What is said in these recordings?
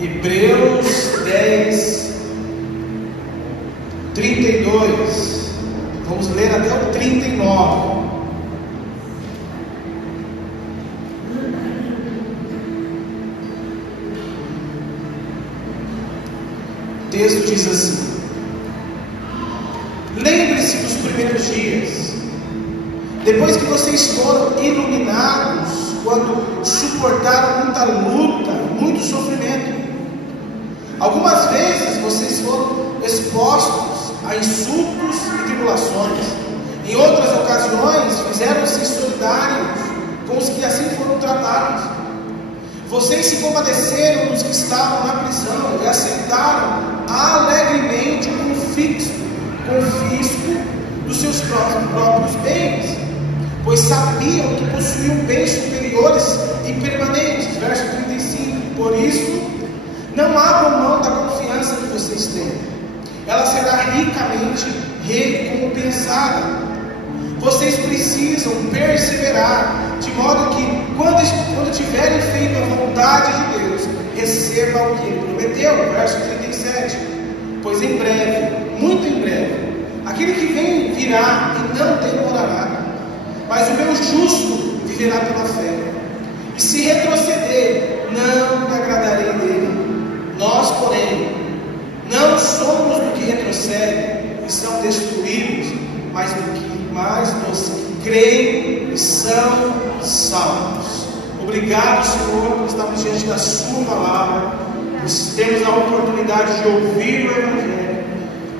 Hebreus 10, 32. Vamos ler até o 39. O texto diz assim: lembre-se dos primeiros dias, depois que vocês foram iluminados, quando suportaram muita luta, muito sofrimento. Algumas vezes vocês foram expostos a insultos e tribulações. Em outras ocasiões fizeram-se solidários com os que assim foram tratados. Vocês se compadeceram dos que estavam na prisão e aceitaram alegremente o confisco dos seus próprios bens, pois sabiam que possuíam bens superiores e permanentes. Verso 35. Por isso, não abram mão da confiança que vocês têm, ela será ricamente recompensada. Vocês precisam perseverar, de modo que quando tiverem feito a vontade de Deus, recebam o que Ele prometeu. Verso 37. Pois em breve, muito em breve, aquele que vem virá e não demorará, mas o meu justo viverá pela fé. E se retroceder, não me agradarei dele. Nós, porém, não somos do que retrocedem e são destruídos, mas dos que creem e são salvos. Obrigado, Senhor, por estarmos diante da Sua palavra, por termos a oportunidade de ouvir o Evangelho.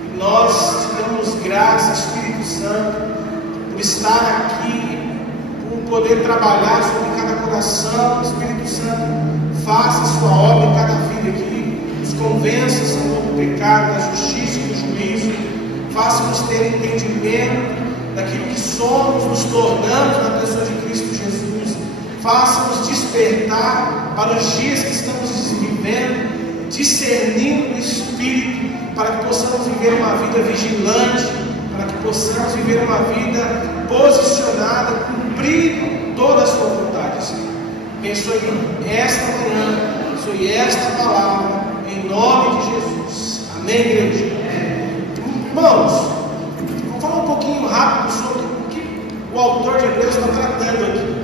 E nós te damos graças, Espírito Santo, por estar aqui, por poder trabalhar sobre cada coração. Espírito Santo, faça a sua obra em cada vida aqui, nos convença, Senhor, do pecado, da justiça e do juízo. Faça-nos ter entendimento daquilo que somos, nos tornamos na pessoa de Cristo Jesus. Faça-nos despertar para os dias que estamos vivendo, discernindo o Espírito, para que possamos viver uma vida vigilante, para que possamos viver uma vida posicionada, cumprindo toda a sua vontade, Senhor. Abençoe esta manhã, abençoe esta palavra, em nome de Jesus. Amém, igreja? Irmãos, vamos falar um pouquinho rápido sobre o que o autor de Hebreus está tratando aqui.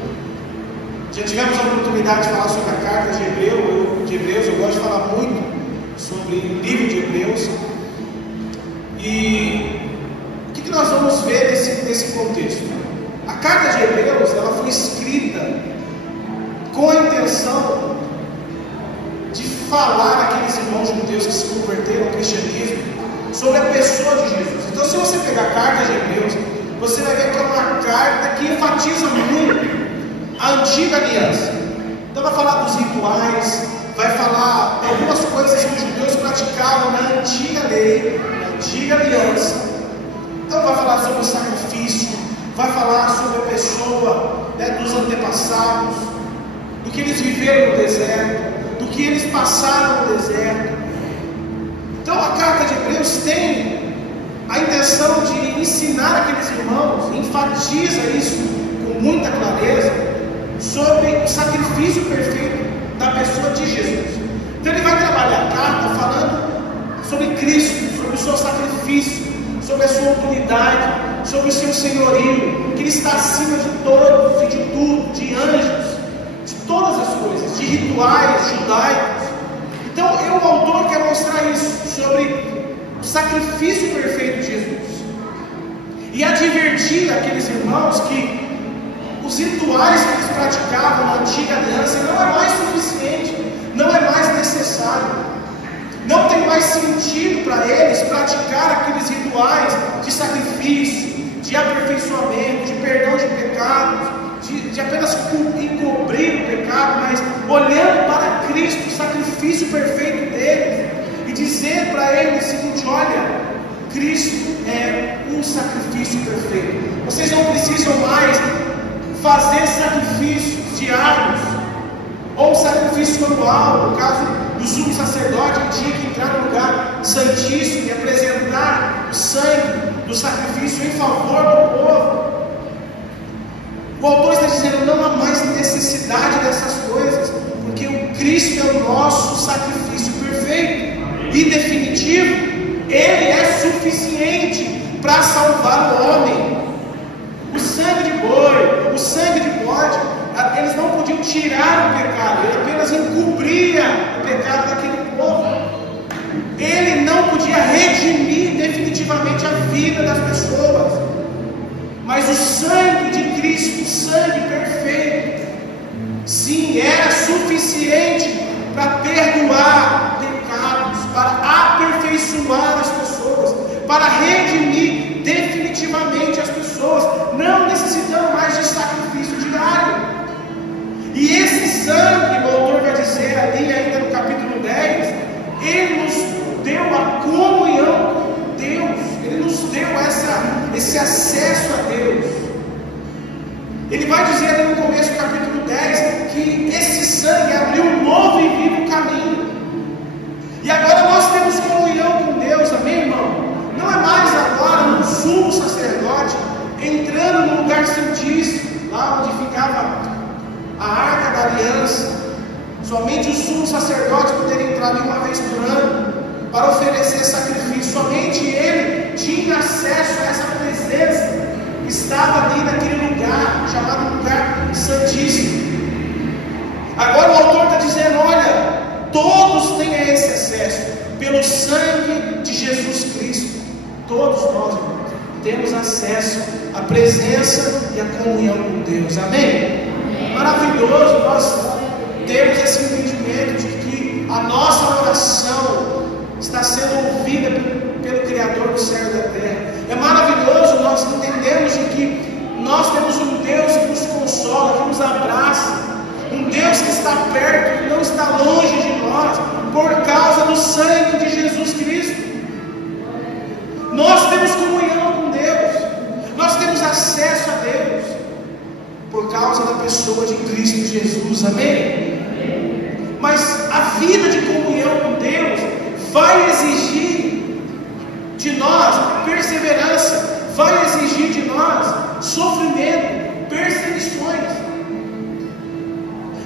Já tivemos a oportunidade de falar sobre a carta de Hebreus. Eu gosto de falar muito sobre o livro de Hebreus. E o que nós vamos ver nesse contexto? A carta de Hebreus, ela foi escrita com a intenção de falar àqueles irmãos judeus que se converteram ao cristianismo sobre a pessoa de Jesus. Então, se você pegar a carta de Hebreus, você vai ver que é uma carta que enfatiza muito a antiga aliança. Então vai falar dos rituais, vai falar de algumas coisas que os judeus praticavam na antiga lei, na antiga aliança. Então vai falar sobre o sacrifício, vai falar sobre a pessoa, dos antepassados, do que eles viveram no deserto, do que eles passaram no deserto. Então a carta de Hebreus tem a intenção de ensinar aqueles irmãos, enfatiza isso com muita clareza, sobre o sacrifício perfeito da pessoa de Jesus. Então ele vai trabalhar a carta falando sobre Cristo, sobre o seu sacrifício, sobre a sua autoridade, sobre o seu senhorio, que ele está acima de todos e de tudo, de anjos, de todas as coisas, de rituais judaicos. Então o autor quer mostrar isso, sobre o sacrifício perfeito de Jesus, e advertir aqueles irmãos que os rituais que eles praticavam na antiga aliança não é mais suficiente, não é mais necessário, não tem mais sentido para eles praticar aqueles rituais de sacrifício, de aperfeiçoamento, de perdão de pecados, de apenas encobrir o pecado, mas olhando para Cristo, o sacrifício perfeito dele, e dizer para eles o seguinte: olha, Cristo é um sacrifício perfeito. Vocês não precisam mais fazer sacrifícios diários, ou um sacrifício anual. No caso do sumo sacerdote, ele tinha que entrar no lugar santíssimo e apresentar o sangue do sacrifício em favor do povo. O autor está dizendo: não há mais necessidade dessas coisas, porque o Cristo é o nosso sacrifício para salvar o homem. O sangue de boi, o sangue de bode, eles não podiam tirar o pecado, ele apenas encobria o pecado daquele povo. Ele não podia redimir definitivamente a vida das pessoas, mas o sangue de Cristo, o sangue perfeito, sim, era suficiente para perdoar pecados, para aperfeiçoar as pessoas, para redimir definitivamente as pessoas, não necessitando mais de sacrifício diário. E esse sangue, o autor vai dizer ali ainda no capítulo 10, ele nos deu a comunhão com Deus, ele nos deu esse acesso a Deus. Ele vai dizer ali no começo do capítulo 10 que esse sangue abriu um novo e vivo caminho. E agora nós temos comunhão com Deus, amém, irmão? Não é mais agora um sumo sacerdote entrando no lugar santíssimo, lá onde ficava a arca da aliança. Somente o sumo sacerdote poderia entrar ali uma vez por ano para oferecer sacrifício. Somente ele tinha acesso a essa presença que estava ali naquele lugar, chamado lugar santíssimo. Agora o autor está dizendo, olha, todos têm esse acesso, pelo sangue de Jesus Cristo. Todos nós, irmãos, temos acesso à presença e à comunhão com Deus, amém? Maravilhoso nós temos esse entendimento de que a nossa oração está sendo ouvida pelo Criador do céu e da terra. É maravilhoso nós entendermos de que nós temos um Deus que nos consola, que nos abraça, um Deus que está perto, que não está longe de nós, por causa do sangue de Jesus Cristo. Nós temos comunhão com Deus, nós temos acesso a Deus, por causa da pessoa de Cristo Jesus, amém? Mas a vida de comunhão com Deus vai exigir de nós perseverança, vai exigir de nós sofrimento, perseguições.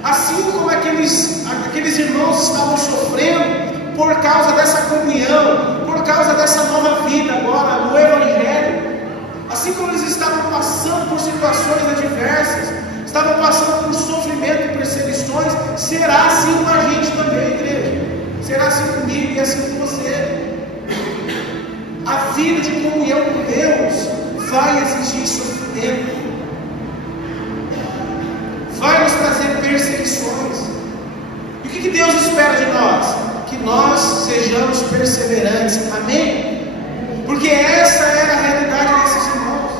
Assim como aqueles irmãos estavam sofrendo por causa dessa comunhão, por causa dessa nova vida agora no Evangelho, assim como eles estavam passando por situações adversas, estavam passando por sofrimento e perseguições, será assim com a gente também, igreja. Será assim comigo e assim com você. A vida de comunhão com Deus vai exigir sofrimento, vai nos trazer perseguições. E o que Deus espera de nós? Que nós sejamos perseverantes, amém? Porque essa era a realidade desses irmãos.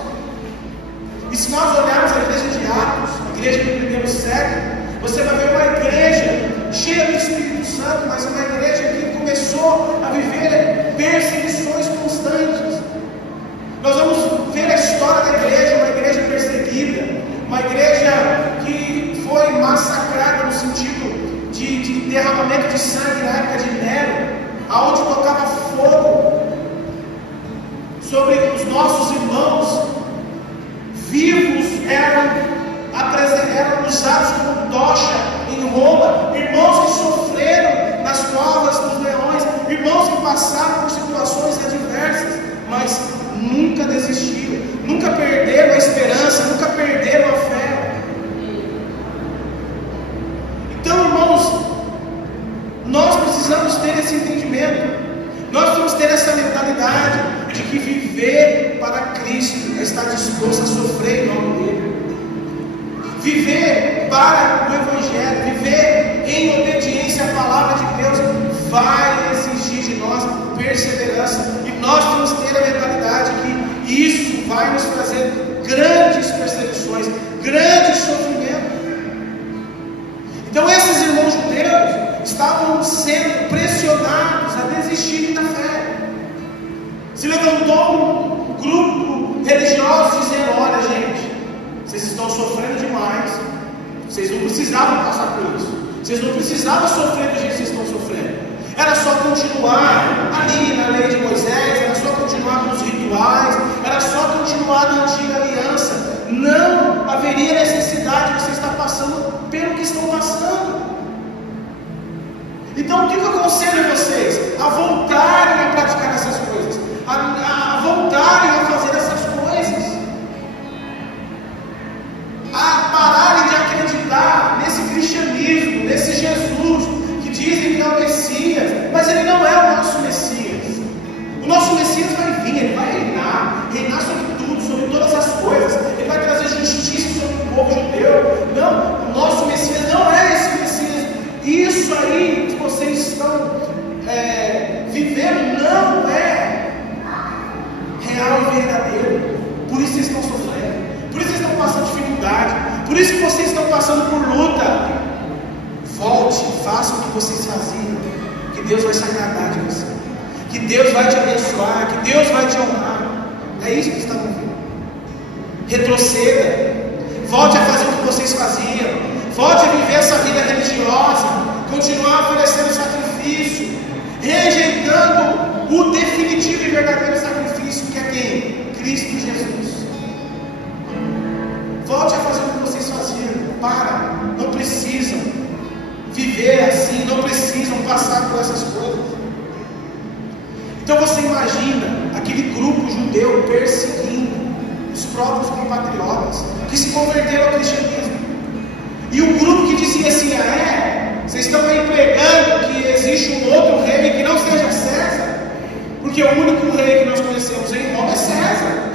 E se nós olharmos a igreja de Atos, a igreja do primeiro século, você vai ver uma igreja cheia do Espírito Santo, mas uma igreja que começou a viver perseguições constantes. Nós vamos ver a história da igreja, uma igreja perseguida, uma igreja que foi massacrada no sentido de derramamento de sangue na época de Nero, aonde tocava fogo sobre os nossos irmãos vivos, eram usados como tocha em Roma, irmãos que sofreram nas covas dos leões, irmãos que passaram por situações adversas, mas nunca desistiram, nunca perderam a esperança, nunca perderam a fé. Então, irmãos, nós precisamos ter esse entendimento, nós precisamos ter essa mentalidade de que viver para Cristo é estar disposto a sofrer em nome dele. Viver para o Evangelho, viver em obediência à palavra de Deus, vai exigir de nós perseverança. E nós temos que ter a mentalidade que isso vai nos trazer grandes perseguições, grandes sofrimentos. Então esses irmãos judeus estavam sendo pressionados a desistirem da fé. Se levantou um grupo religioso dizendo, olha gente, vocês estão sofrendo demais, vocês não precisavam passar por isso, vocês não precisavam sofrer do jeito que vocês estão sofrendo, era só continuar ali na lei de Moisés, era só continuar nos rituais, era só continuar na antiga aliança, não haveria necessidade de você estar passando pelo que estão passando. Então o que eu aconselho a vocês? A voltarem a praticar essas coisas, a voltarem a fazer por luta. Volte, faça o que vocês faziam, que Deus vai se agradar de você, que Deus vai te abençoar, que Deus vai te honrar. É isso que está ouvindo. Retroceda, volte a fazer o que vocês faziam, volte a viver essa vida religiosa, continuar oferecendo sacrifício, rejeitando o definitivo e verdadeiro sacrifício, que é quem? Cristo Jesus. Volte a fazer o que vocês faziam. Não precisam viver assim, não precisam passar por essas coisas. Então você imagina aquele grupo judeu perseguindo os próprios compatriotas que se converteram ao cristianismo, e o grupo que dizia assim: vocês estão aí pregando que existe um outro rei que não seja César, porque o único rei que nós conhecemos em Roma é César.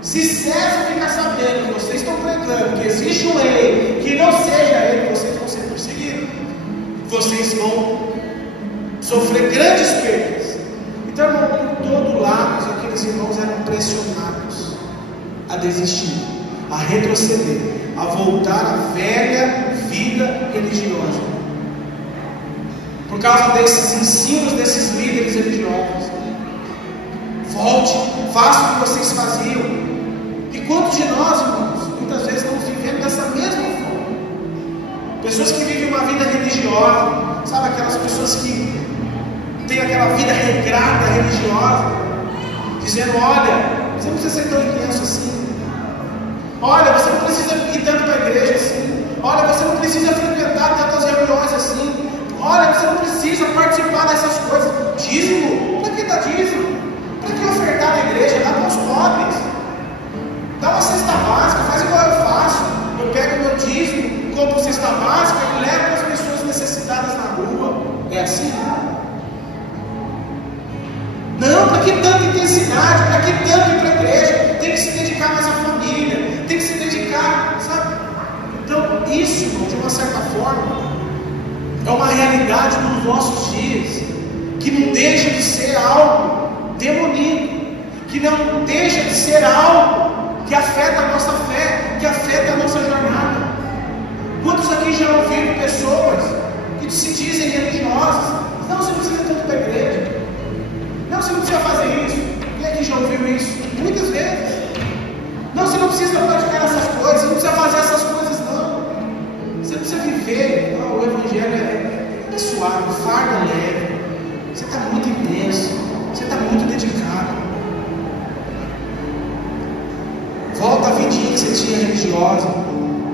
Se César ficar sabendo que vocês estão pregando que existe um rei que não seja ele, vocês vão ser perseguidos, vocês vão sofrer grandes perdas. Então, irmão, por todo lado, aqueles irmãos eram pressionados a desistir, a retroceder, a voltar à velha vida religiosa, por causa desses ensinos desses líderes religiosos. Volte, faça o que vocês faziam. E quantos de nós, irmãos, muitas vezes estamos vivendo dessa mesma forma? Pessoas que vivem uma vida religiosa, sabe, aquelas pessoas que têm aquela vida regrada religiosa, dizendo: olha, você não precisa ser tão intenso assim, olha, você não precisa ir tanto para a igreja assim, olha, você não precisa frequentar tantas reuniões assim, olha, você não precisa participar dessas coisas. Dízimo? Para que dar dízimo? Para que ofertar na igreja? Dá para os pobres, dá uma cesta básica, faz igual eu faço. Eu pego meu dízimo, compro cesta básica e levo para as pessoas necessitadas na rua. É assim? Não, para que tanta intensidade? Para que tanto ir para a igreja? Tem que se dedicar mais à família, tem que se dedicar, sabe? Então isso, irmão, de uma certa forma, é uma realidade dos nossos dias, que não deixa de ser algo demoníaco, que não deixa de ser algo que afeta a nossa fé, que afeta a nossa jornada. Quantos aqui já ouviram pessoas que se dizem religiosas: não, você não precisa tanto para a igreja, não, você não precisa fazer isso. Quem aqui já ouviu isso? Muitas vezes. Não, você não precisa praticar essas coisas, você não precisa fazer essas coisas, não. Você precisa viver. Não, o evangelho é suave, o fardo é leve. Você está muito intenso, você está muito dedicado. Volta à vidinha que você tinha religiosa.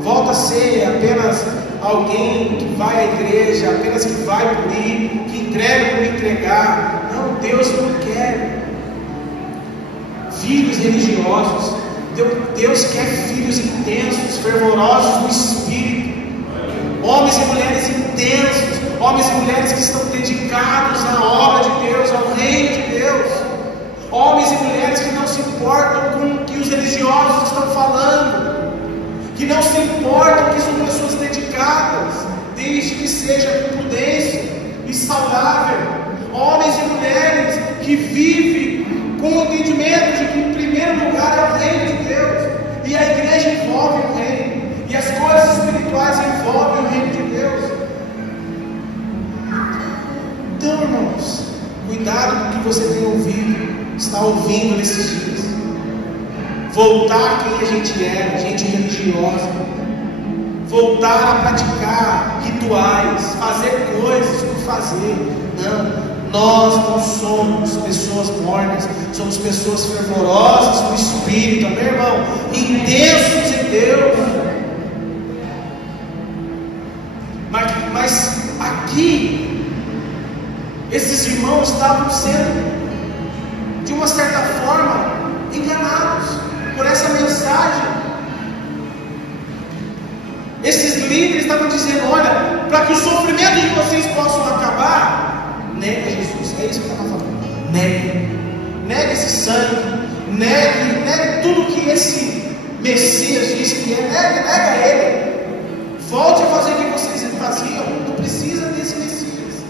Volta a ser apenas alguém que vai à igreja, apenas que vai por ir, que entrega por entregar. Não, Deus não quer filhos religiosos. Deus quer filhos intensos, fervorosos no espírito. Homens e mulheres intensos, homens e mulheres que estão dedicados à obra de Deus, ao reino de Deus. Homens e mulheres que não se importam com o que os religiosos estão falando, que não se importam, que são pessoas dedicadas, desde que seja com prudência e saudável. Homens e mulheres que vivem com o entendimento de que em primeiro lugar é o reino de Deus, e a igreja envolve o reino, e as coisas espirituais envolvem o reino de Deus. Então, irmãos, cuidado com o que você tem está ouvindo nesses dias. Voltar quem a gente era, gente religiosa. Voltar a praticar rituais, fazer coisas por fazer. Não, nós não somos pessoas mornas, somos pessoas fervorosas no espírito, meu irmão, intensos em Deus. Mas aqui, esses irmãos estavam sendo, de uma certa forma, enganados por essa mensagem. Esses líderes estavam dizendo: olha, para que os sofrimentos de vocês possam acabar, negue Jesus. É isso que eu estava falando. Negue esse sangue, negue tudo que esse Messias disse que é. Nega ele. Volte a fazer o que vocês faziam. Não precisa desse Messias.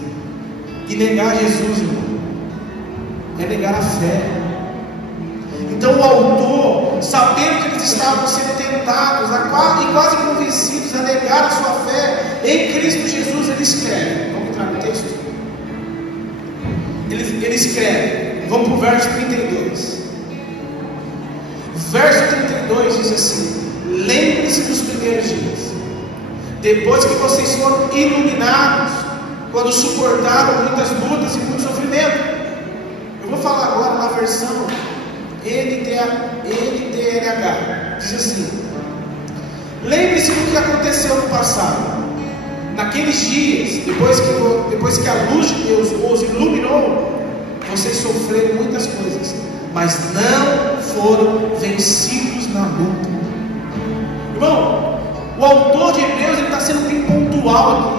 E negar Jesus, irmão, é negar a fé. Então o autor sabendo que eles estavam sendo tentados e quase convencidos a negar a sua fé em Cristo Jesus, ele escreve. Vamos entrar no texto? Ele escreve, vamos para o verso 32. Verso 32 diz assim: lembre-se dos primeiros dias, depois que vocês foram iluminados, quando suportaram muitas lutas e muito sofrimento. Eu vou falar agora na versão NTLH. Diz assim: lembre-se do que aconteceu no passado. Naqueles dias, depois que a luz de Deus os iluminou, vocês sofreram muitas coisas, mas não foram vencidos na luta. Irmão, o autor de Hebreus está sendo bem pontual aqui.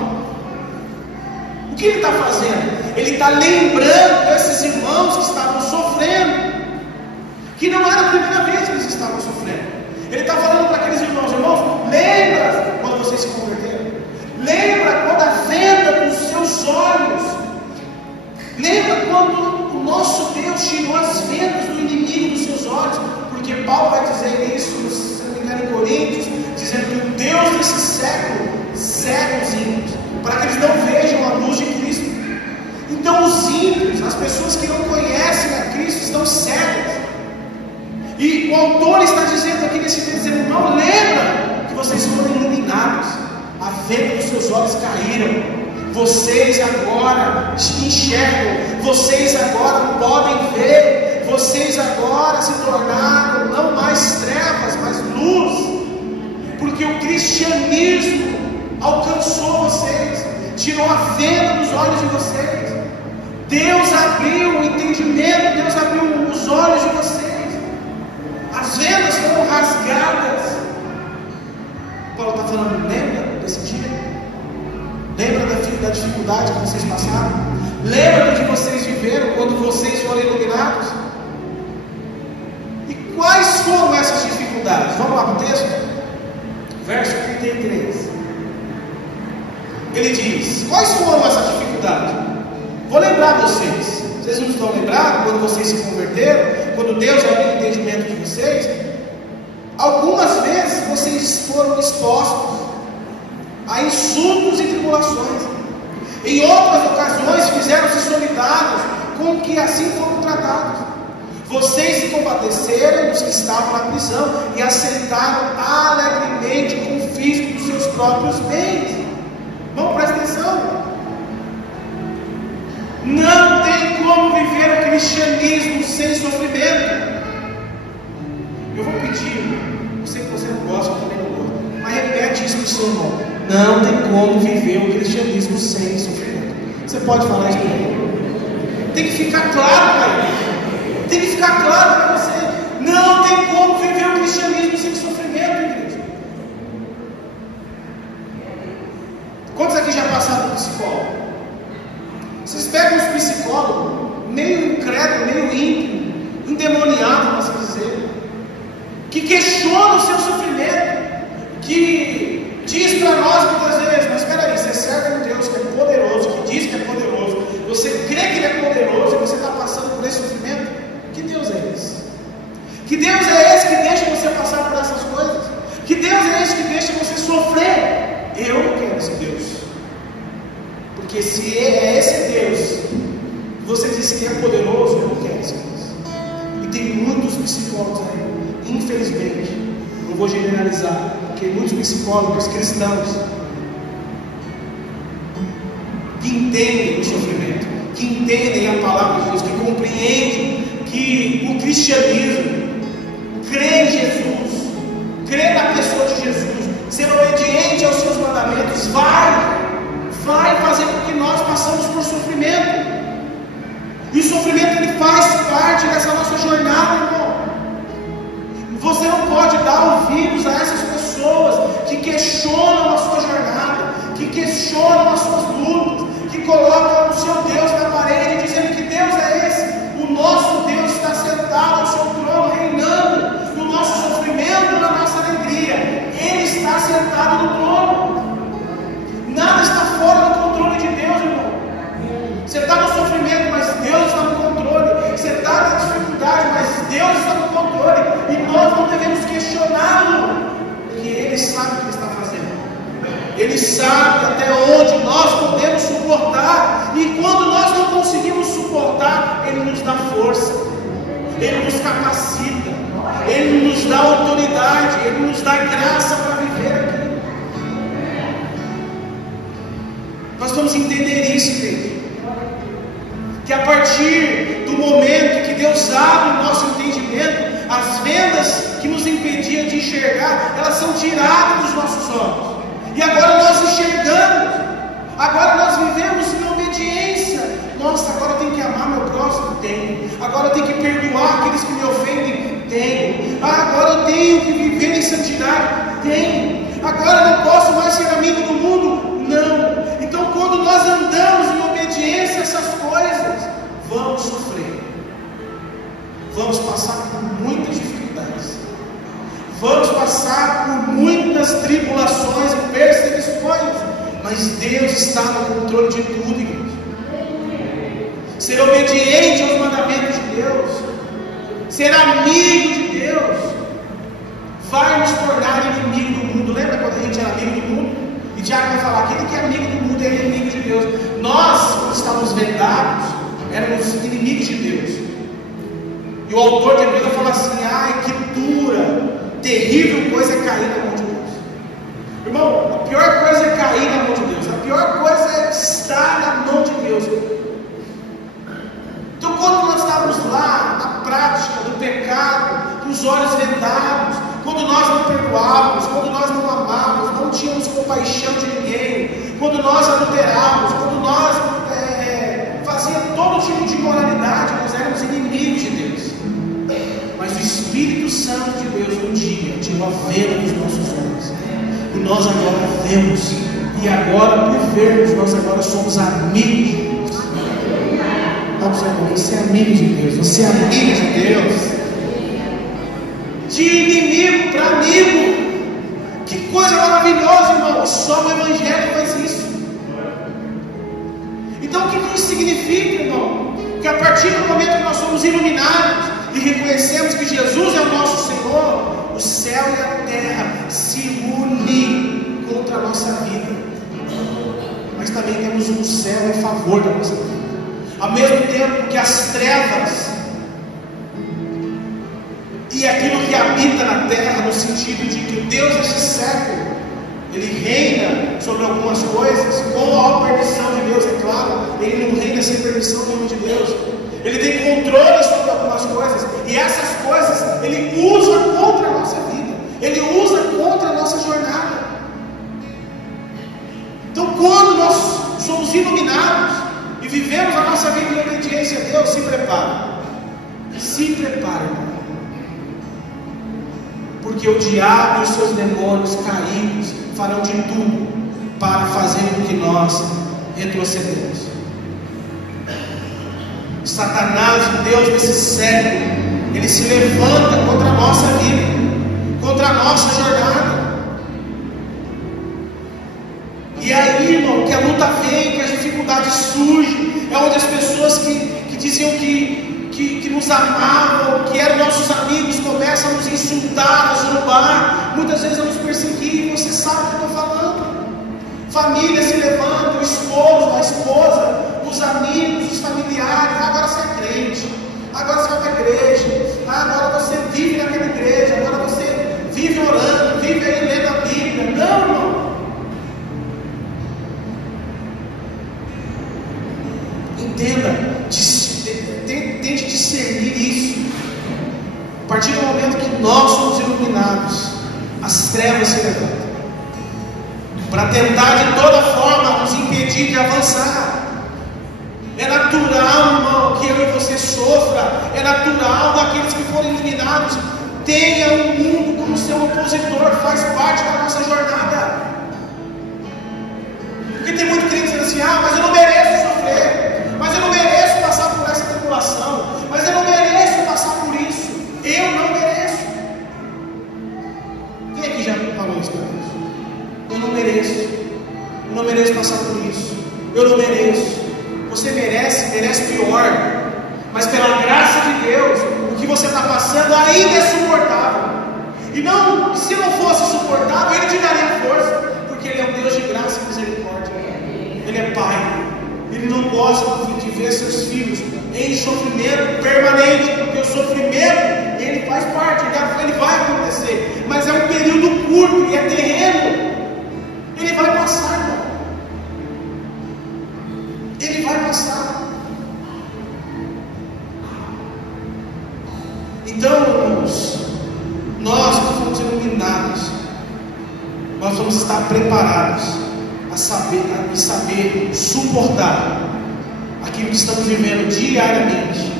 O que ele está fazendo? Ele está lembrando esses irmãos que estavam sofrendo, que não era a primeira vez que eles estavam sofrendo. Ele está falando para aqueles irmãos: lembra quando vocês se converteram? Lembra quando a venda dos seus olhos? Lembra quando o nosso Deus tirou as vendas do inimigo dos seus olhos? Porque Paulo vai dizer isso, se não me engano, em Coríntios, dizendo que o Deus desse século cega os ímpios, para que eles não vejam a luz de Cristo. Então os ímpios, as pessoas que não conhecem a Cristo, estão cegas. E o autor está dizendo aqui nesse texto, dizendo: irmão, lembra que vocês foram iluminados, a venda dos seus olhos caíram, vocês agora enxergam, vocês agora podem ver, vocês agora se tornaram não mais trevas, mas luz, porque o cristianismo alcançou vocês, tirou a venda dos olhos de vocês. Deus abriu o entendimento, Deus abriu os olhos de vocês, as vendas foram rasgadas. Paulo está falando: lembra desse dia? Lembra da dificuldade que vocês passaram? Lembra do que vocês viveram quando vocês foram iluminados? E quais foram essas dificuldades? Vamos lá para o texto? Verso 33. Ele diz: quais foram essas dificuldades? Vou lembrar vocês. Vocês não estão lembrados quando vocês se converteram? Quando Deus abriu o entendimento de vocês? Algumas vezes vocês foram expostos a insultos e tribulações. Em outras ocasiões fizeram-se solidários com o que assim foram tratados. Vocês se compadeceram dos que estavam na prisão e aceitaram alegremente o confisco dos seus próprios bens. Vamos, presta atenção. Não tem como viver o cristianismo sem sofrimento. Eu vou pedir, eu sei que você não gosta, eu também não gosto, mas repete isso para o seu irmão: não tem como viver o cristianismo sem sofrimento. Você pode falar isso para mim? Tem que ficar claro para ele. Tem que ficar claro para você: não tem como viver o cristianismo sem sofrimento, igreja. Quantos aqui já passaram por psicólogo? Vocês pegam os psicólogos meio incrédulo, meio ímpio, endemoniado, para assim dizer, que questionam o seu sofrimento, que diz para nós muitas vezes: mas espera aí, você serve um Deus que é poderoso, que diz que é poderoso, você crê que Ele é poderoso e você está passando por esse sofrimento? Que Deus é esse? Que Deus é esse que deixa você passar por essas coisas? Que Deus é esse que deixa você sofrer? Eu não quero esse Deus. Porque se é esse Deus que você diz que é poderoso, eu não quero esse Deus. E tem muitos psicólogos aí, infelizmente, não vou generalizar, porque muitos psicólogos cristãos que entendem o sofrimento, que entendem a palavra de Deus, que compreendem que o cristianismo, crê em Jesus, crê na pessoa de Jesus, ser obediente aos seus mandamentos, vai fazer com que nós passamos por sofrimento. E o sofrimento, ele faz parte dessa nossa jornada, irmão. Você não pode dar ouvidos a essas pessoas que questionam a sua jornada, que questionam as suas lutas, que colocam o seu Deus na parede, dizendo que Deus é esse. O nosso Deus está sentado ao seu trono, reinando no nosso sofrimento, na nossa alegria. Ele está sentado no trono. Nada está fora do controle de Deus, irmão. Você está no sofrimento, mas Deus está no controle. Você está na dificuldade, mas Deus está no controle. E nós não devemos Ele sabe até onde nós podemos suportar, e quando nós não conseguimos suportar, Ele nos dá força, Ele nos capacita, Ele nos dá autoridade, Ele nos dá graça para viver aqui. Nós vamos entender isso, igreja, que a partir do momento que Deus abre o nosso entendimento, as vendas que nos impediam de enxergar, elas são tiradas dos nossos olhos, e agora nós enxergamos, agora nós vivemos em obediência. Nossa, agora eu tenho que amar meu próximo? Tenho. Agora eu tenho que perdoar aqueles que me ofendem? Tenho. Agora eu tenho que viver em santidade? Tenho. Agora eu não posso mais ser amigo do mundo? Não. Então, quando nós andamos em obediência a essas coisas, vamos sofrer, vamos passar por muitas dificuldades, vamos passar por muitas tribulações e perseguições, mas Deus está no controle de tudo, igreja. Ser obediente aos mandamentos de Deus, ser amigo de Deus, vai nos tornar inimigo do mundo. Lembra quando a gente era amigo do mundo? E Tiago vai falar: aquele que é amigo do mundo é inimigo de Deus. Nós, quando estávamos vendados, éramos inimigos de Deus. E o autor de Hebreus fala assim: ai, que dura, terrível coisa é cair na mão de Deus. Irmão, a pior coisa é cair na mão de Deus, a pior coisa é estar na mão de Deus. Então, quando nós estávamos lá na prática do pecado, com os olhos vendados, quando nós não perdoávamos, quando nós não amávamos, não tínhamos compaixão de ninguém, quando nós adulterávamos, quando nós fazíamos todo tipo de imoralidade, nós éramos inimigos de Deus. Mas o Espírito Santo de Deus um dia tirou a venda dos nossos olhos, e nós agora vemos, e agora por vermos, nós agora somos amigos de Deus. Você é amigo de Deus, você é amigo de Deus, de inimigo para amigo. Que coisa maravilhosa, irmão. Só o Evangelho faz isso. Então o que isso significa, irmão? Que a partir do momento que nós somos iluminados e reconhecemos que Jesus é o nosso Senhor, o céu e a terra se unem contra a nossa vida, mas também temos um céu em favor da nossa vida. Ao mesmo tempo que as trevas e aquilo que habita na terra, no sentido de que o Deus desse século, ele reina sobre algumas coisas, com a permissão de Deus, é claro. Ele não reina sem permissão nenhuma de Deus. Ele tem controle sobre algumas coisas, e essas coisas ele usa contra a nossa vida, ele usa contra a nossa jornada. Então, quando nós somos iluminados e vivemos a nossa vida em obediência a Deus, se prepare, irmão, porque o diabo e os seus demônios caídos farão de tudo para fazer com que nós retrocedemos. Satanás, o Deus desse século, ele se levanta contra a nossa vida, contra a nossa jornada. E aí, irmão, que a luta vem, que as dificuldades surgem, é onde as pessoas que diziam que nos amavam, que eram nossos amigos, começam a nos insultar, nos roubar, muitas vezes a nos perseguir. Você sabe o que eu estou falando. Família se levanta, o esposo, a esposa, os amigos, os familiares. Agora você é crente, agora você vai para a igreja, agora você vive naquela igreja, agora você vive orando, vive aí lendo a Bíblia. Não, irmão. Entenda, tente discernir isso. A partir do momento que nós somos iluminados, as trevas se levantam para tentar de toda forma nos impedir de avançar. É natural, irmão, que eu e você sofra. É natural daqueles que forem iluminados tenha o mundo como seu opositor, faz parte da nossa jornada. Porque tem muito crente dizendo assim: mas eu não mereço sofrer, mas eu não mereço passar por essa tribulação, mas eu não mereço passar por isso. Eu não mereço. Quem aqui já falou isso para Deus? Eu não mereço. Eu não mereço passar por isso. Eu não mereço. Você merece pior. Mas pela graça de Deus, o que você está passando ainda é suportável. E não, se não fosse suportável, Ele te daria força. Porque Porque Ele é um Deus de graça e misericórdia. Ele é Pai. Ele não gosta de ver seus filhos em sofrimento permanente, porque o sofrimento, ele faz parte, ele vai acontecer, mas é um período curto e é terreno. Ele vai passar, irmão. Ele vai passar. Então, irmãos, nós que fomos iluminados, nós vamos estar preparados a saber suportar aquilo que estamos vivendo diariamente.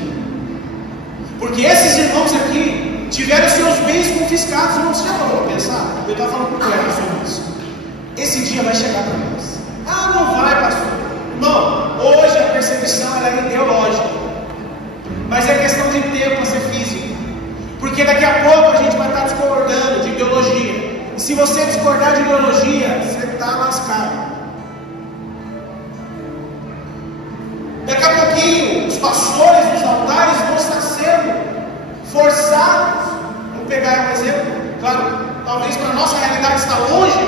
Porque esses irmãos aqui tiveram seus bens confiscados. Irmãos, já parou para pensar? Eu estava falando com o Cleber sobre isso. Esse dia vai chegar para nós. Ah, não vai, pastor. Não, hoje a perseguição é ideológica, mas é questão de tempo a ser física. Porque daqui a pouco a gente vai estar discordando de ideologia. E se você discordar de ideologia, você está lascado. Daqui a pouquinho, os pastores dos altares vão estar sendo forçados. Vamos pegar um exemplo. Claro, talvez para a nossa realidade está longe,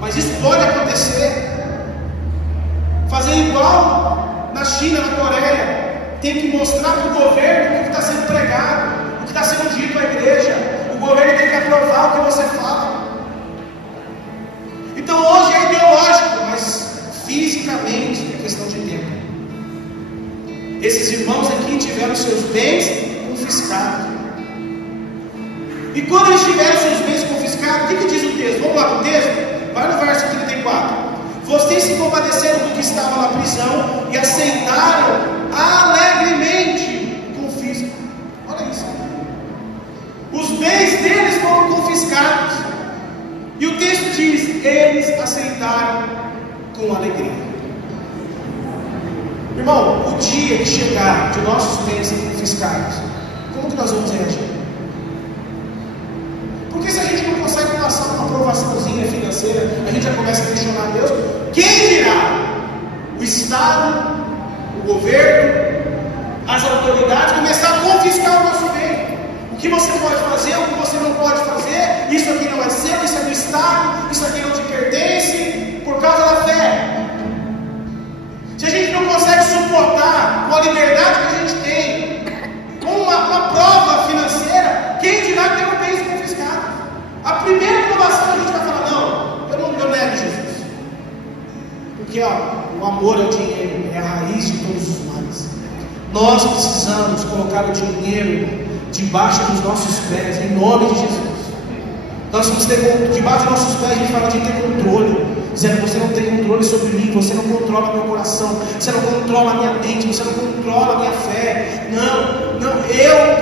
mas isso pode acontecer. Fazer igual na China, na Coreia. Tem que mostrar para o governo o que está sendo pregado, o que está sendo dito à igreja. O governo tem que aprovar o que você fala. Então hoje é ideológico, mas fisicamente é questão de tempo. Esses irmãos aqui tiveram seus bens confiscados. E quando eles tiveram seus bens confiscados, o que diz o texto? Vamos lá para o texto? Vai no verso 34. Vocês se compadeceram do que estava na prisão e aceitaram alegremente o confisco. Olha isso. Os bens deles foram confiscados. E o texto diz: eles aceitaram com alegria. Irmão, o dia que chegar de nossos bens serem confiscados, como que nós vamos reagir? Porque se a gente não consegue passar uma aprovaçãozinha financeira, a gente já começa a questionar Deus. Quem dirá? O Estado, o governo, as autoridades começar a confiscar o nosso bem. O que você pode fazer, o que você não pode fazer. Isso aqui não é seu, isso é do Estado, isso aqui não te pertence, por causa da fé. Se a gente não consegue suportar com a liberdade que a gente tem, com uma prova financeira, quem dirá que tem um bens confiscado? A primeira provação a gente vai falar: não, eu nego Jesus. Porque o amor ao dinheiro é a raiz de todos os males. Nós precisamos colocar o dinheiro debaixo dos nossos pés, em nome de Jesus. Nós vamos ter debaixo dos nossos pés, a gente fala de ter controle. Dizendo: você não tem controle sobre mim, você não controla meu coração, você não controla a minha mente, você não controla a minha fé.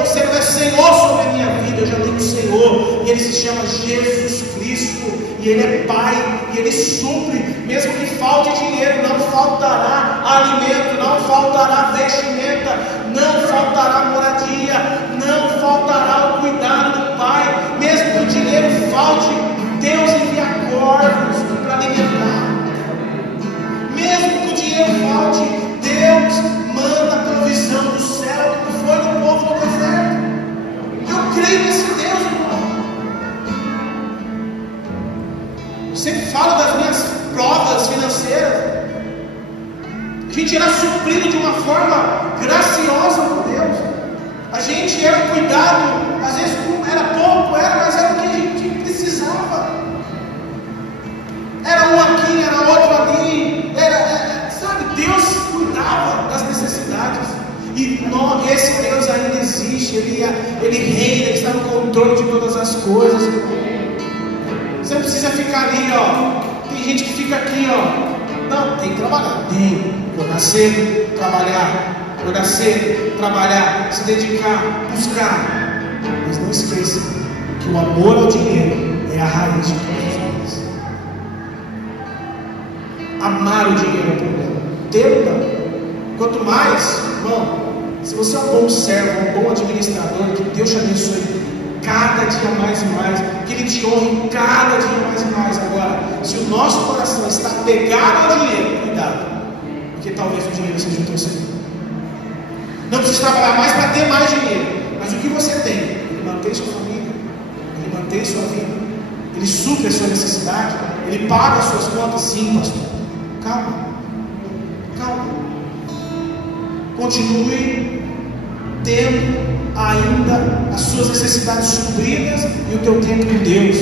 Você não é Senhor sobre a minha vida, eu já tenho um Senhor, e Ele se chama Jesus Cristo, e Ele é Pai, e Ele supre, mesmo que falte dinheiro, não faltará alimento, não faltará vestimenta, não faltará moradia, não faltará o cuidado do Pai, mesmo que o dinheiro falte, Deus envia corvos para alimentar. Mesmo que o dinheiro falte, Deus manda a provisão do céu, como foi no povo do deserto. Eu creio nesse Deus, irmão. Eu sempre falo das minhas provas financeiras. A gente era suprido de uma forma graciosa por Deus. A gente era cuidado, às vezes era pouco, mas era o que a gente precisava. Era um aqui, era outro ali, sabe, Deus cuidava das necessidades. E esse Deus ainda existe, Ele reina, Ele está no controle de todas as coisas. Você não precisa ficar ali, tem gente que fica aqui, não, tem que trabalhar, acordar cedo, trabalhar, se dedicar, buscar. Mas não esqueça que o amor ao dinheiro é a raiz de todos os males. Amar o dinheiro é o problema. Ter não. Quanto mais, irmão, se você é um bom servo, um bom administrador, que Deus te abençoe cada dia mais e mais, que Ele te honre cada dia mais e mais. Agora, se o nosso coração está pegado ao dinheiro, cuidado, porque talvez o dinheiro seja o teu Senhor. Não precisa trabalhar mais para ter mais dinheiro, mas o que você tem, Ele mantém sua família, Ele mantém sua vida, Ele supre a sua necessidade. Ele paga as suas contas? Sim, pastor. Calma. Continue tendo ainda as suas necessidades supridas e o teu tempo com Deus,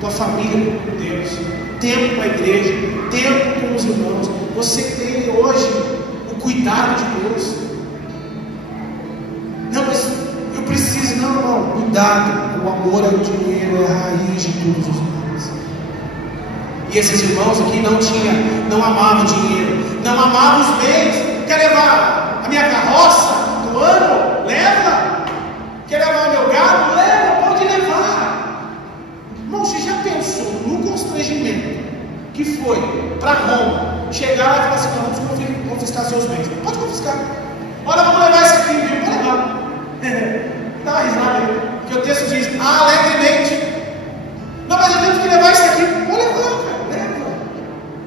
tua família com Deus, tempo com a igreja, tempo com os irmãos. Você tem hoje o cuidado de Deus. Não, mas eu preciso. Não, cuidado. O amor ao dinheiro é a raiz de todos os males. E esses irmãos aqui não amavam dinheiro, não amavam os bens. Quer levar a minha carroça do ano? Leva. Quer levar o meu gado? Leva, pode levar. Irmão, você já pensou no constrangimento que foi para Roma chegar lá e falar assim: não, vamos confiscar seus bens? Pode confiscar. Olha, vamos levar isso aqui, viu? Pode levar. Dá uma risada aí, porque o texto diz: alegremente. Não, mas eu tenho que levar isso aqui. Pode levar, cara.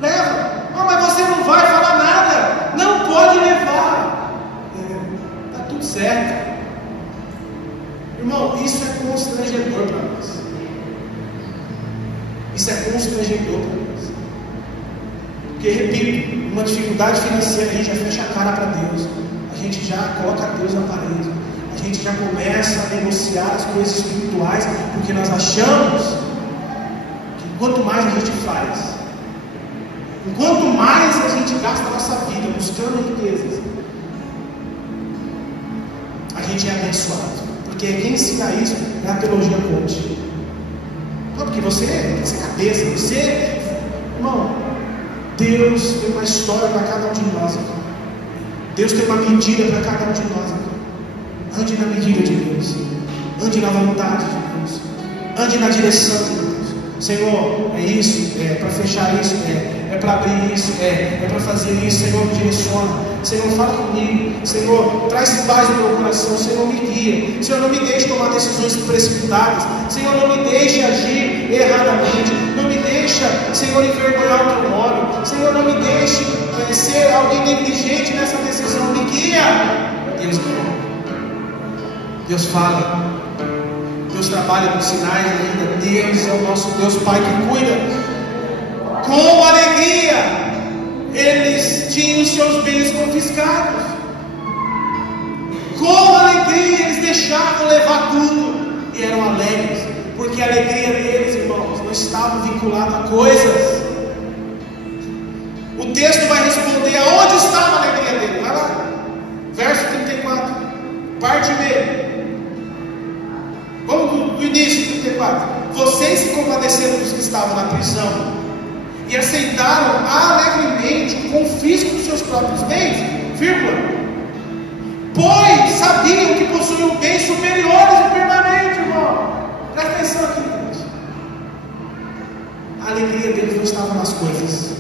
Leva. Não, mas você não vai falar nada. Não pode levar. Está tudo certo. Irmão, isso é constrangedor para nós. Isso é constrangedor para nós. Porque, repito, uma dificuldade financeira, a gente já fecha a cara para Deus. A gente já coloca Deus na parede. A gente já começa a negociar as coisas espirituais, porque nós achamos que quanto mais a gente faz, quanto mais a gente gasta a nossa vida buscando riquezas, a gente é abençoado. Porque quem ensina isso é a teologia coach. Não, porque você é cabeça, irmão, Deus tem uma história para cada um de nós aqui. Deus tem uma medida para cada um de nós aqui. Ande na medida de Deus, ande na vontade de Deus, ande na direção de Deus. Senhor, é isso, é para fechar isso, é para abrir isso, é para fazer isso. Senhor, me direciona. Senhor, fala comigo. Senhor, traz paz no meu coração. Senhor, me guia. Senhor, não me deixe tomar decisões precipitadas. Senhor, não me deixe agir erradamente. Não me deixa, Senhor, envergonhar o teu nome. Senhor, não me deixe ser alguém negligente nessa decisão. Me guia. Deus guia. Deus fala. Deus trabalha com sinais ainda. Deus é o nosso Deus Pai que cuida. Com alegria eles tinham os seus bens confiscados. Com alegria eles deixavam levar tudo e eram alegres, porque a alegria deles, irmãos, não estava vinculada a coisas. O texto vai responder aonde estava a alegria dele. Vai lá, verso 34, parte B. Vamos do início, 34. Vocês se compadeceram dos que estavam na prisão e aceitaram alegremente o confisco dos seus próprios bens, vírgula, pois sabiam que possuíam bens superiores e permanentes, irmão. Presta atenção aqui, gente. A alegria deles não estava nas coisas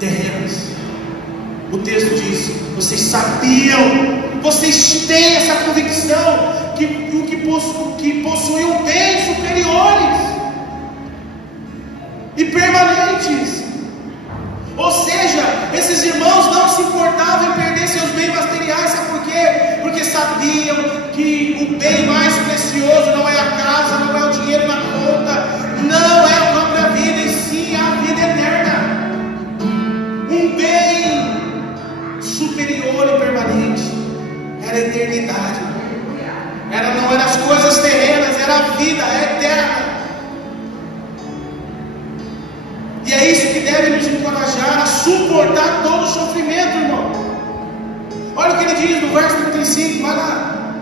terrenas. O texto diz: vocês sabiam, vocês têm essa convicção que possuíam bens superiores e permanentes. Ou seja, esses irmãos não se importavam em perder seus bens materiais. Sabe por quê? Porque sabiam que o bem mais precioso não é a casa, não é o dinheiro na conta, não é a própria vida, e sim a vida eterna. Um bem superior e permanente era a eternidade. Não eram as coisas terrenas, era a vida eterna. E é isso que deve nos encorajar a suportar todo o sofrimento, irmão. Olha o que ele diz no verso 35, vai lá.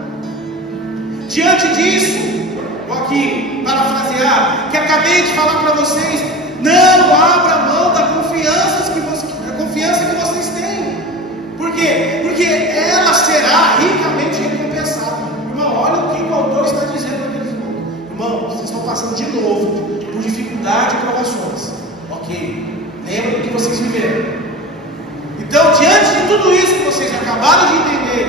Diante disso, vou aqui parafrasear, que acabei de falar para vocês, não abra mão da confiança que vocês têm. Por quê? Porque ela será ricamente recompensada. Irmão, olha o que o autor está dizendo para aqueles irmãos. Irmão, vocês estão passando de novo por dificuldade e provações. Ok, lembra do que vocês viveram. Então, diante de tudo isso que vocês acabaram de entender,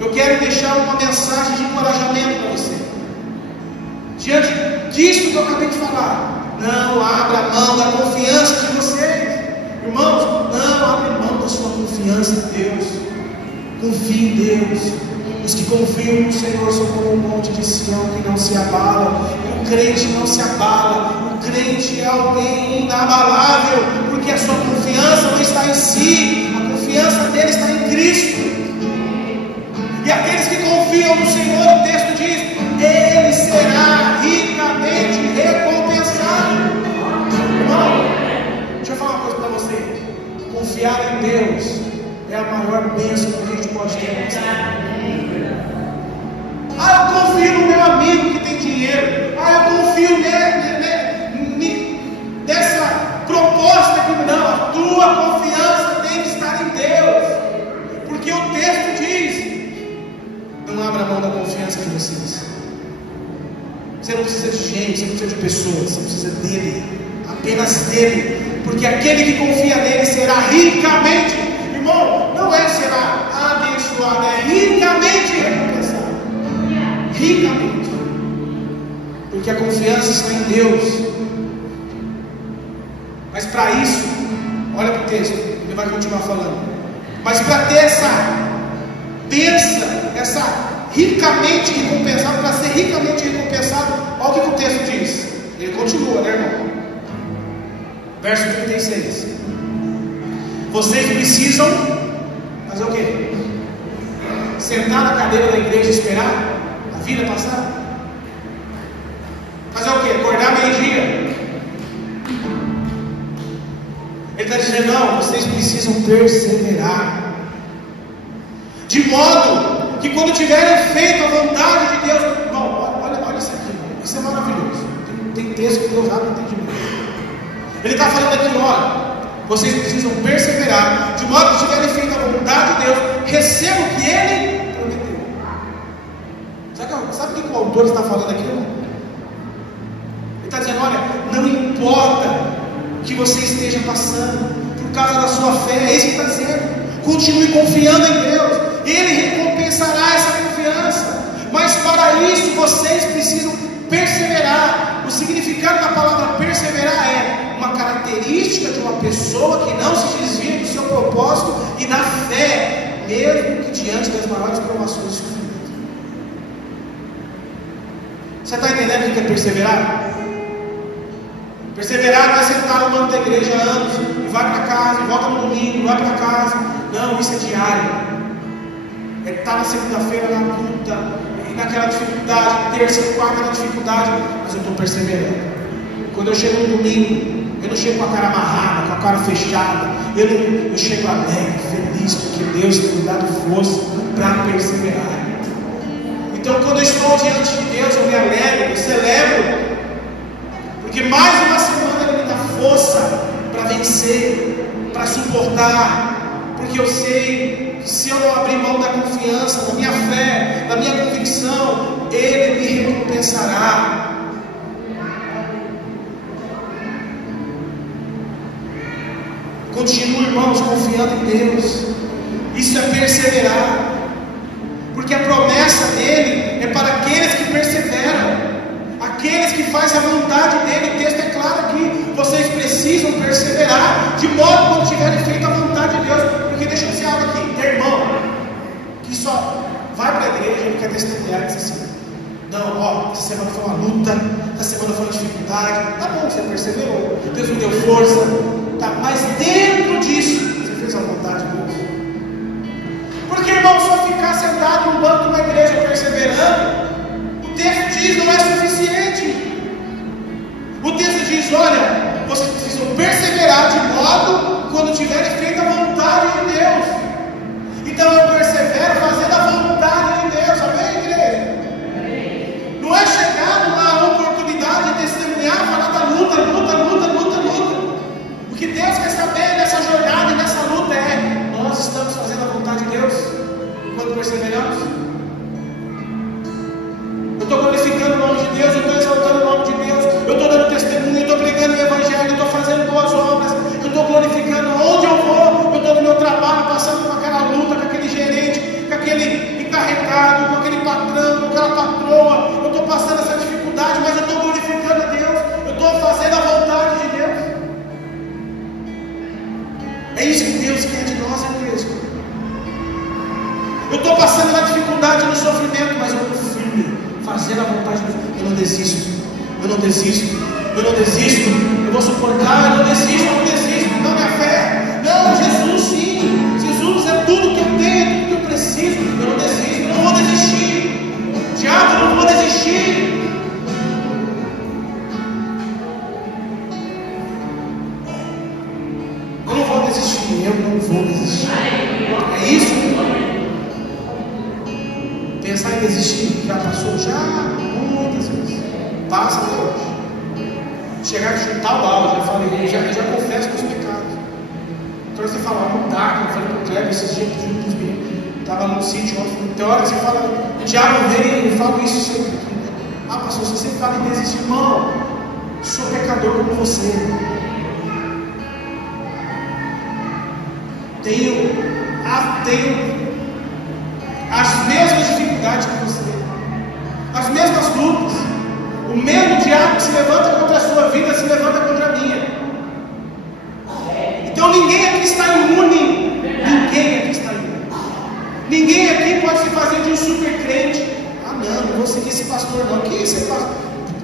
eu quero deixar uma mensagem de encorajamento para você. Diante disso que eu acabei de falar, não abra mão da confiança de vocês. Irmãos, não abra mão da sua confiança em Deus. Confie em Deus. Os que confiam no Senhor são como um monte de Sião que não se abala. E o crente não se abala. O crente é alguém inabalável, porque a sua confiança não está em si, a confiança dele está em Cristo. E aqueles que confiam no Senhor, o texto diz, ele será ricamente recompensado. Irmão, deixa eu falar uma coisa para você. Confiar em Deus é a maior bênção que a gente pode ter. Ah, eu confio no meu amigo que tem dinheiro. Ah, eu confio nessa proposta que não. A tua confiança tem que estar em Deus, porque o texto diz: não abra mão da confiança de vocês. Você não precisa de gente, você não precisa de pessoas, você precisa dele, apenas dele, porque aquele que confia nele será ricamente, irmão, não será abençoado, é ricamente recompensado. Ricamente, porque a confiança está em Deus. Mas para isso, olha para o texto, ele vai continuar falando. Mas para ter essa bênção, essa ricamente recompensado, para ser ricamente recompensado, olha o que o texto diz. Ele continua, né, irmão? Verso 36. Vocês precisam fazer o quê? Sentar na cadeira da igreja e esperar a vida passar? Fazer o quê? Acordar meio-dia? Ele está dizendo, não, vocês precisam perseverar, de modo que quando tiverem feito a vontade de Deus, irmão, olha isso aqui, irmão. Isso é maravilhoso. Tem texto que Deus abre entendimento. Ele está falando aqui, olha, vocês precisam perseverar, de modo que tiverem feito a vontade de Deus, recebam o que Ele prometeu. Sabe o que o autor está falando aqui, irmão? Ele está dizendo, olha, não importa o que você esteja passando, por causa da sua fé, é isso que está dizendo. Continue confiando em Deus, Ele recompensará essa confiança. Mas para isso vocês precisam perseverar. O significado da palavra perseverar é uma característica de uma pessoa que não se desvia do seu propósito e da fé, mesmo que diante das maiores provações e sofrimento. Você está entendendo o que é perseverar? Perseverar não é sentar no banco da igreja há anos e vai para casa, e volta no domingo, vai para casa. Não, isso é diário. É estar na segunda-feira na luta, e naquela dificuldade, terça e quarta na dificuldade, mas eu estou perseverando. Quando eu chego no domingo, eu não chego com a cara amarrada, com a cara fechada, eu chego alegre, feliz, porque Deus tem me dado força para perseverar. Então quando eu estou diante de Deus, eu me alegro, eu celebro, porque mais uma semana Ele me dá força para vencer, para suportar, porque eu sei que se eu não abrir mão da confiança, da minha fé, da minha convicção, Ele me recompensará. Continue, irmãos, confiando em Deus. Isso é perseverar, porque a promessa dele é para aqueles que perseveram, aqueles que fazem a vontade dele. O texto é claro aqui: vocês precisam perseverar, de modo quando tiverem feito a vontade de Deus. Porque deixa eu dizer algo aqui, tem irmão que só vai para a igreja e não quer testemunhar, diz assim: não, ó, essa semana foi uma luta, essa semana foi uma dificuldade. Tá bom, você perseverou, Deus me deu força, tá, mas dentro disso você fez a vontade de Deus. Porque, irmão, só ficar sentado no banco de uma igreja perseverando, o texto diz, não é suficiente. O texto diz, olha, vocês precisam perseverar de modo quando tiverem feito a vontade de Deus. Então eu persevero fazendo a vontade de Deus, amém, igreja? Não é chegar numa oportunidade de testemunhar, falar da luta. O que Deus quer saber nessa jornada e nessa luta é: nós estamos fazendo a vontade de Deus quando perseveramos? Eu estou glorificando o nome de Deus, eu estou exaltando o nome de Deus, eu estou dando testemunho, eu estou pregando o Evangelho, eu estou fazendo boas obras, eu estou glorificando onde eu vou, eu estou no meu trabalho, passando por aquela luta, com aquele gerente, com aquele encarregado, com aquele patrão, com aquela patroa, eu estou passando essa dificuldade, mas eu estou glorificando a Deus, eu estou fazendo a vontade de Deus. É isso que Deus quer de nós, igreja. Eu estou passando na dificuldade, no sofrimento, mas eu estou firme, fazendo a vontade de Deus. Eu não desisto, eu não desisto, eu não desisto, eu vou suportar, eu não desisto, eu não desisto, não minha fé. Não, Jesus sim, Jesus é tudo que eu tenho, tudo que eu preciso. Eu não desisto, eu não vou desistir. Diabo, eu não vou desistir. Eu não vou desistir, eu não vou desistir. É isso? Pensar em desistir já passou já muitas vezes. Passa até hoje. Chegar a chutar o balde, eu falei, já confesso com os pecados. Então você fala, não dá, eu falei para o Cleber esses dias, juntos comigo. Estava no sítio ontem, tem hora que você fala, o diabo vem, eu falo isso sempre. Ah, pastor, você sempre fala em desistir, irmão. Sou pecador como você. Tenho as mesmas dificuldades que você, as mesmas lutas. O mesmo diabo que se levanta contra a sua vida se levanta contra a minha. Então ninguém aqui está imune. Ninguém aqui está imune. Ninguém aqui pode se fazer de um super crente. Ah não vou seguir esse pastor não. Que esse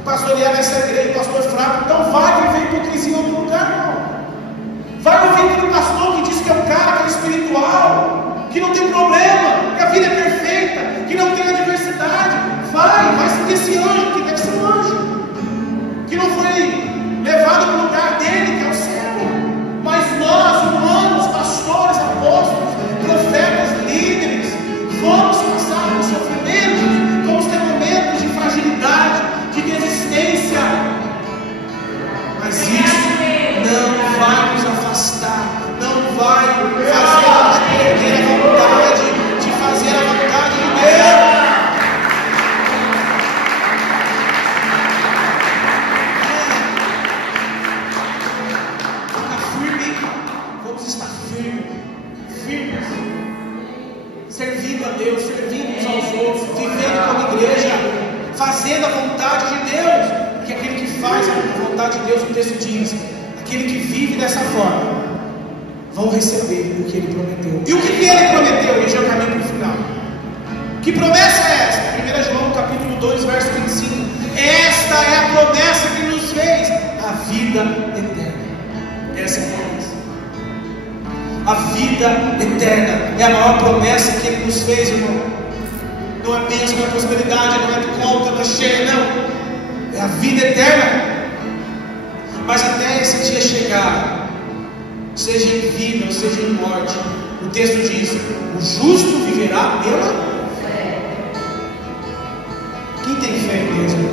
pastorear nessa igreja, pastor fraco. Então vai viver hipocrisia em outro lugar, não. Vai ouvir aquele pastor que diz que é um cara que é espiritual, que não tem problema, que a vida é perfeita, que não tem adversidade. Vai seguir esse anjo, que deve ser um anjo, que não foi levado para o lugar dele, que é o céu. Mas nós, humanos, pastores, apóstolos, profetas, líderes, vamos passar por sofrimento, vamos ter momentos de fragilidade, de desistência. Mas isso não vai nos afastar, não vai fazer a gente perder a vontade de fazer a vontade de Deus. Ficar firme, vamos estar firmes, servindo a Deus, servindo uns aos outros, vivendo como igreja, fazendo a vontade de Deus, porque aquele que faz a vontade de Deus, o texto diz, aquele que vive dessa forma, vão receber o que ele prometeu. E o que ele prometeu? E já caminho para o final. Que promessa é esta? 1 João capítulo 2, verso 25. Esta é a promessa que nos fez a vida eterna. Essa é a promessa. A vida eterna é a maior promessa que ele nos fez, irmão. Não é bênção, não é prosperidade, não é conta, não é cheia, não. É a vida eterna. Mas até esse dia chegar, seja em vida ou seja em morte, o texto diz: o justo viverá pela fé. Quem tem fé mesmo?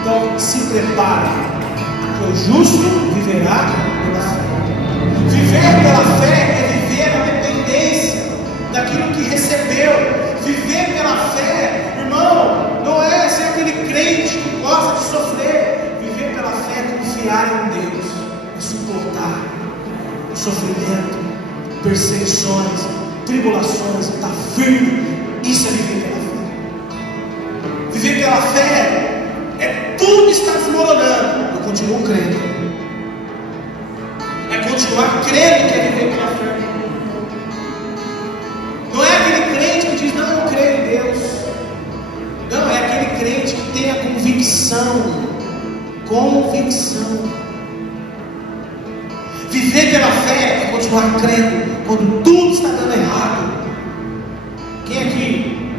Então se prepare, que o justo viverá pela fé. Viver pela fé é viver na dependência daquilo que recebeu. Viver pela fé, irmão, não é ser aquele crente que gosta de sofrer. Viver pela fé é confiar em Deus, é suportar o sofrimento, perseguições, tribulações, estar firme. Isso é viver pela fé. Viver pela fé é tudo está desmoronando, eu continuo crendo. É continuar crendo que é viver pela fé. Não é aquele crente que diz, não, eu creio em Deus. Não, é aquele crente que tem a convicção. Viver pela fé é continuar crendo quando tudo está dando errado. Quem aqui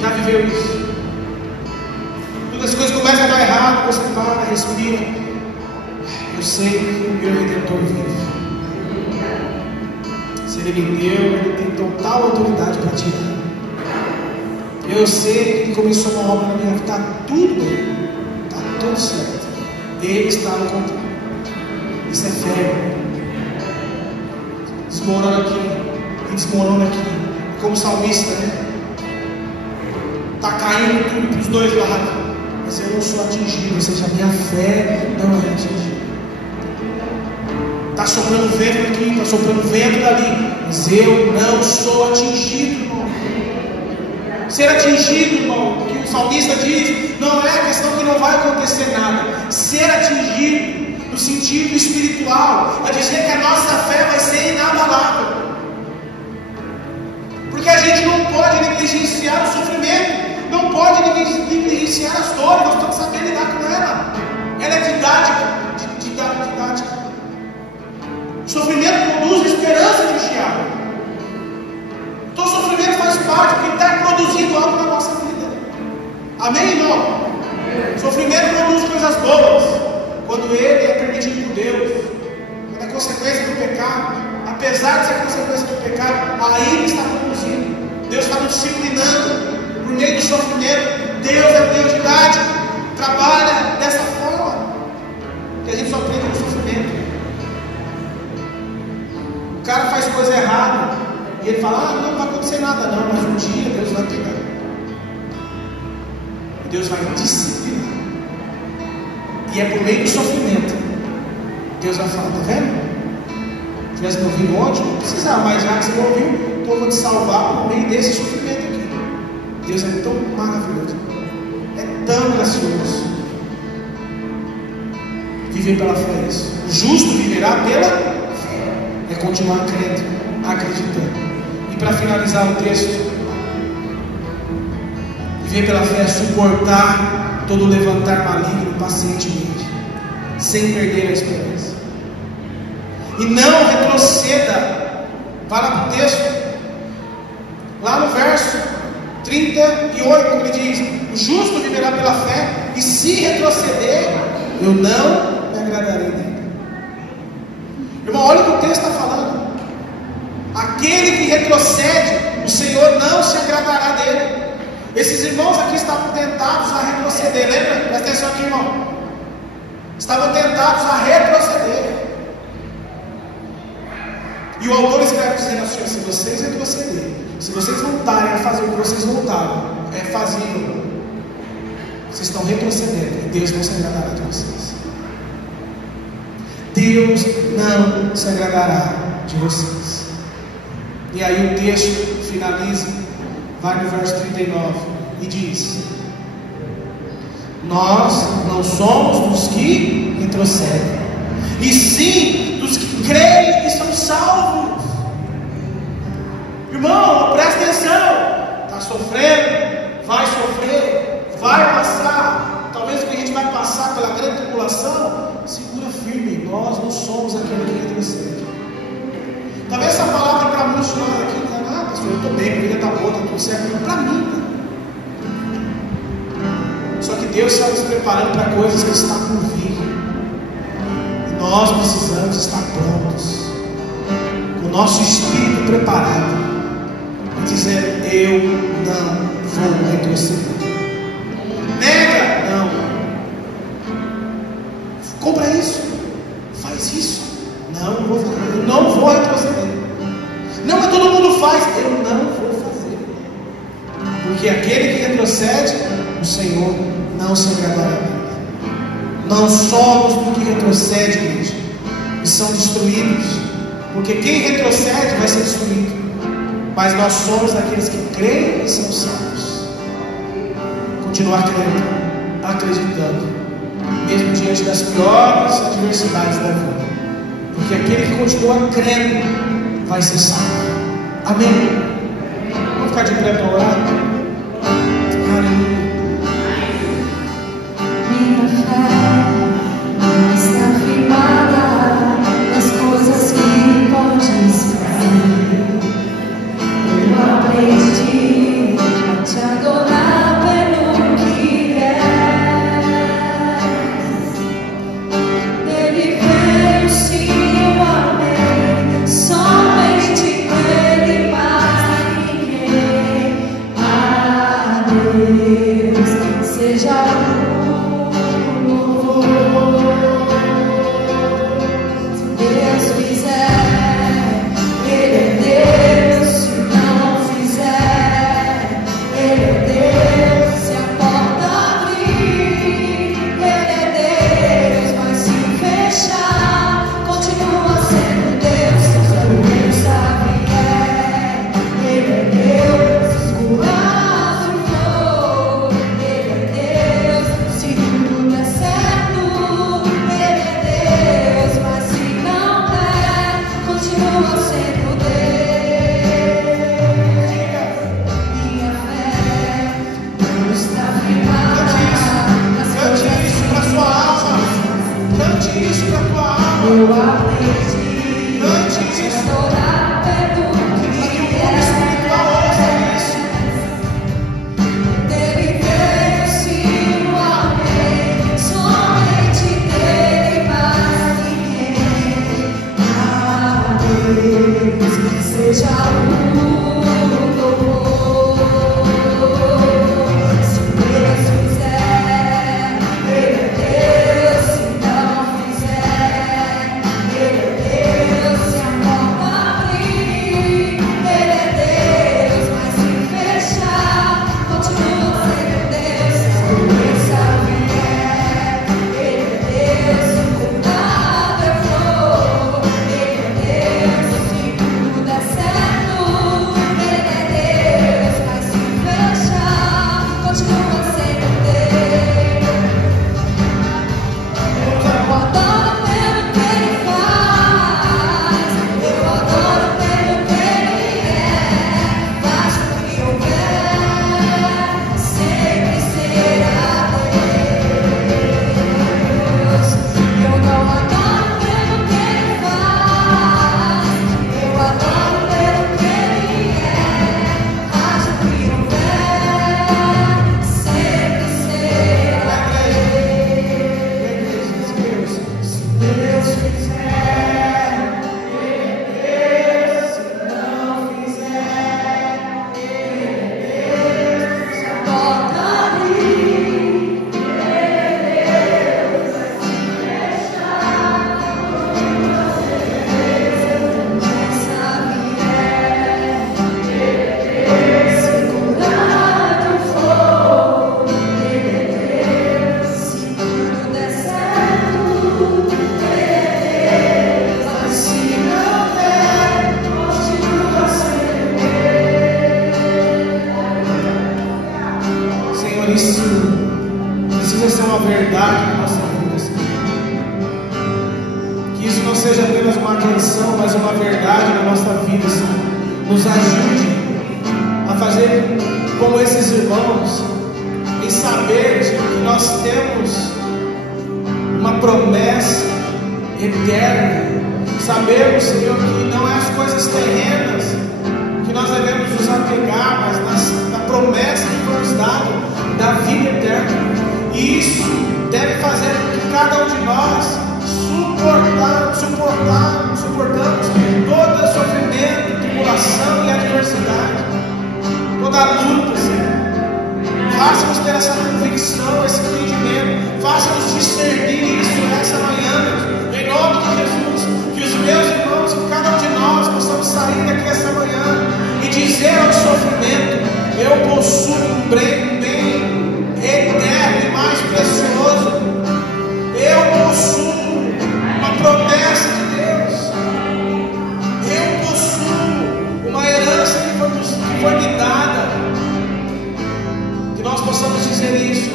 já viveu isso? Quando as coisas começam a dar errado, você para, respira. Eu sei que o meu Redentor vive. Se Ele me deu, Ele tem total autoridade para tirar. Eu sei que Ele começou uma obra na minha vida, está tudo bem, está tudo certo. Ele está no controle. Isso é fé. Desmorona aqui e desmorona aqui. Como o salmista, né? Está caindo tudo para os dois lados, mas eu não sou atingido, ou seja, a minha fé não é atingida. Está soprando vento aqui, está soprando vento dali, mas eu não sou atingido, irmão. Ser atingido, irmão, o que o salmista diz, não é a questão que não vai acontecer nada. Ser atingido no sentido espiritual é dizer que a nossa fé vai ser inabalável. Porque a gente não pode negligenciar o sofrimento, não pode negligenciar as dores, nós temos que saber lidar com ela. Ela é didática. O sofrimento produz esperança de Tiago. Então o sofrimento faz parte, porque está produzindo algo na nossa vida. Amém, irmão? O sofrimento produz coisas boas, quando ele é permitido por Deus, quando é consequência do pecado. Apesar de ser consequência do pecado, aí ele está produzindo. Deus está nos disciplinando por meio do sofrimento. Deus é Deus didático, trabalha dessa forma, que a gente só aprende no sofrimento. O cara faz coisa errada e ele fala: não vai acontecer nada não, mas um dia Deus vai pegar, e Deus vai disciplinar, e é por meio do sofrimento Deus vai falar: tá vendo? Se tivesse me ouvido ontem, não precisava, mas já que você não ouviu, então eu vou te salvar por meio desse sofrimento aqui. Deus é tão maravilhoso, é tão gracioso. Viver pela fé é isso. O justo viverá pela fé. É continuar crendo, acreditando. E para finalizar o texto, viver pela fé é suportar todo levantar maligno pacientemente, sem perder a esperança. E não retroceda. Vai lá para o texto, lá no verso 38, ele diz: o justo viverá pela fé, e se retroceder, eu não me agradarei dele. Irmão, olha o que o texto está falando. Aquele que retrocede, o Senhor não se agradará dele. Esses irmãos aqui estavam tentados a retroceder. Lembra? Presta atenção aqui, irmão. Estavam tentados a retroceder. E o autor escreve dizendo assim: se vocês retrocederem, se vocês voltarem a fazer o que vocês faziam, vocês estão retrocedendo, e Deus não se agradará de vocês. Deus não se agradará de vocês. E aí o texto finaliza, vai no verso 39 e diz: nós não somos dos que retrocedem, e sim dos que creem e são salvos. Irmão, presta atenção. Está sofrendo, vai passar. Talvez o que a gente vai passar pela grande tribulação, segura firme. Nós não somos aquele que retrocede. Talvez essa palavra para muitos de nós aqui não é nada. Eu estou bem, a vida está boa, está tudo certo. Para mim, só que Deus está nos preparando para coisas que estão por vir. E nós precisamos estar prontos, com o nosso espírito preparado, e dizendo: eu não vou retroceder. Nega, não. Compra isso, faz isso. Não vou fazer, eu não vou retroceder. Não, mas todo mundo faz. Eu não vou fazer. Porque aquele que retrocede, o Senhor não se agradará dele. Não somos do que retrocede, igreja, e são destruídos. Porque quem retrocede vai ser destruído. Mas nós somos daqueles que creem e são salvos. Continuar crendo, acreditando, mesmo diante das piores adversidades da vida. Porque aquele que continua crendo vai ser salvo. Amém? Vamos ficar de pé para orar? Aleluia. Minha fé não está firmada nas coisas que podes fazer. Eu aprendi a te adorar pelo que és. Dele veio sim o amém, somente dele mais ninguém. eu aprendi Cante a isso. adorar pelo Para que o que mundo espiritual ouça isso. dele veio sim o amém, somente dele mais ninguém. A Deus seja o louvor. Se Deus fizer, Ele é Deus. Se não fizer, Ele é Deus. Se a porta abrir, Ele é Deus. Mas se fechar, continua sendo Deus. Se a doença vier, Ele é Deus. Se nada eu for, Ele é Deus. Se tudo der certo, Ele é Deus. Mas se fechar, continua sendo Deus. Eu adoro pelo que Ele faz, eu adoro pelo que Ele é. Faça o que houver, sempre será Deus. Eu não adoro pelo que Ele faz, eu adoro pelo que Ele é. Faça o que houver, sempre será Deus. Se Deus fizer, Ele é Deus. Se não fizer, Ele é Deus. Se a porta abrir, Ele é Deus. Se fechar, continua sendo Deus. Doença vier, Ele é Deus. Se cuidado for, Ele é Deus. Se tudo der certo, mas se não der, continua sendo Deus. Senhor, isso precisa ser uma verdade na nossa vida, Senhor. Que isso não seja apenas uma canção, mas uma verdade na nossa vida, Senhor. Nos ajude a fazer como esses irmãos, em saber, Senhor, que nós temos uma promessa eterna. Sabemos, Senhor, que não é as coisas terrenas que nós devemos nos apegar, mas na promessa que foi nos dada da vida eterna. E isso deve fazer com que cada um de nós suportamos todo o sofrimento, tribulação e adversidade, toda a luta, Senhor. Faça-nos ter essa convicção, esse entendimento. Faça-nos discernir isso nessa manhã, em nome de Jesus. Que os meus irmãos, que cada um de nós possamos sair daqui essa manhã e dizer ao sofrimento: eu possuo um bem eterno e mais precioso. Eu possuo uma promessa de Deus. Eu possuo uma herança que foi me dada. Que nós possamos dizer isso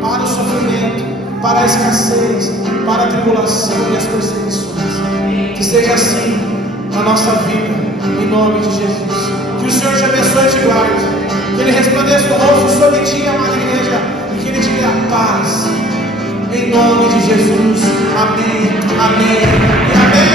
para o sofrimento, para a escassez, para a tribulação e as perseguições. Que seja assim na nossa vida, em nome de Jesus. Que o Senhor te abençoe e te guarde. Que Ele resplandeça o rosto sobre ti, amada igreja, e que Ele te dê a paz. Em nome de Jesus. Amém, amém e amém.